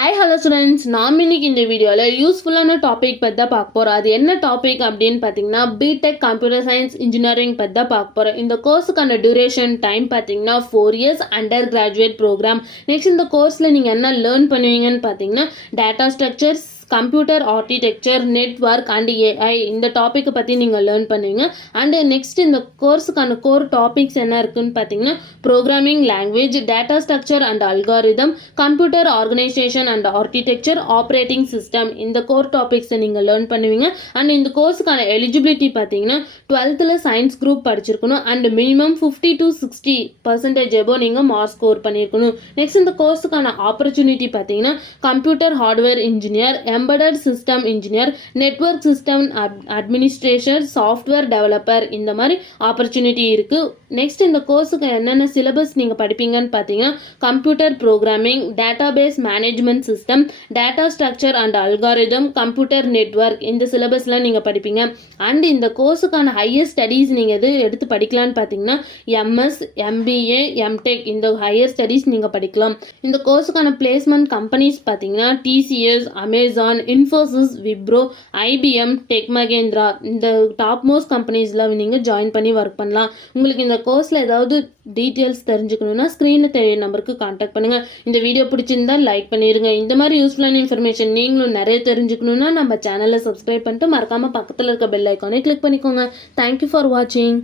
Hi hello students, நாம் இன்னைக்கு இந்த வீடியோவில் யூஸ்ஃபுல்லான டாபிக் பற்றி தான் பார்க்க போகிறோம். அது என்ன டாபிக் அப்படின்னு பார்த்தீங்கன்னா, பிடெக் கம்ப்யூட்டர் சயின்ஸ் இன்ஜினியரிங் பற்றி தான் பார்க்க போகிறோம். இந்த கோர்ஸுக்கான டியூரேஷன் டைம் பார்த்தீங்கன்னா 4 years undergraduate programme. Next இந்த கோர்ஸில் நீங்கள் என்ன லேர்ன் பண்ணுவீங்கன்னு பார்த்தீங்கன்னா, data structures, computer architecture, network and AI இந்த டாப்பிக்கை பற்றி நீங்கள் லேர்ன் பண்ணுவீங்க. அண்டு நெக்ஸ்ட் இந்த கோர்ஸுக்கான கோர் டாபிக்ஸ் என்ன இருக்குன்னு பார்த்தீங்கன்னா, programming language, data structure and algorithm, computer organisation and architecture, operating system இந்த கோர் டாபிக்ஸை நீங்கள் லேர்ன் பண்ணுவீங்க. அண்ட் இந்த கோர்ஸுக்கான எலிஜிபிலிட்டி பார்த்தீங்கன்னா 12th சயின்ஸ் குரூப் படிச்சிருக்கணும் அண்ட் மினிமம் 50 to 60% எபோ நீங்கள் மார்க் ஸ்கோர் பண்ணியிருக்கணும். நெக்ஸ்ட் இந்த கோர்ஸுக்கான ஆப்பர்ச்சுனிட்டி பார்த்தீங்கன்னா, computer hardware engineer, embedded system engineer, network system administration, software developer இந்த மாதிரி ஆப்பர்ச்சுனிட்டி இருக்குது. நெக்ஸ்ட் இந்த கோர்ஸுக்கு என்னென்ன சிலபஸ் நீங்கள் படிப்பீங்கன்னு பார்த்தீங்கன்னா, computer programming, database management system, data structure and algorithm, computer network இந்த சிலபஸ்லாம் நீங்கள் படிப்பீங்க. அண்ட் இந்த கோர்ஸுக்கான ஹையர் ஸ்டடீஸ் நீங்கள் எது எடுத்து படிக்கலான்னு பார்த்தீங்கன்னா, எம்எஸ், எம்பிஏ, எம்டெக் இந்த ஹையர் ஸ்டடீஸ் நீங்கள் படிக்கலாம். இந்த கோர்ஸுக்கான பிளேஸ்மெண்ட் கம்பெனிஸ் பார்த்தீங்கன்னா, TCS, Amazon, Infosys, Wipro, IBM, Tech Mahindra இந்த டாப் மோஸ்ட் கம்பெனிஸில் நீங்கள் ஜாயின் பண்ணி ஒர்க் பண்ணலாம். உங்களுக்கு இந்த கோர்ஸில் ஏதாவது டீட்டெயில்ஸ் தெரிஞ்சுக்கணுன்னா ஸ்க்ரீனில் தெரிய நம்பருக்கு கான்டாக்ட் பண்ணுங்கள். இந்த வீடியோ பிடிச்சிருந்தா லைக் பண்ணிடுங்க. இந்த மாதிரி யூஸ்ஃபுல்லான இன்ஃபர்மேஷன் நீங்களும் நிறைய தெரிஞ்சுக்கணுன்னா நம்ம சேனலை சப்ஸ்கிரைப் பண்ணிட்டு மறக்காமல் பக்கத்தில் இருக்க பெல் ஐக்கானே கிளிக் பண்ணிக்கோங்க. தேங்க்யூ ஃபார் வாட்சிங்.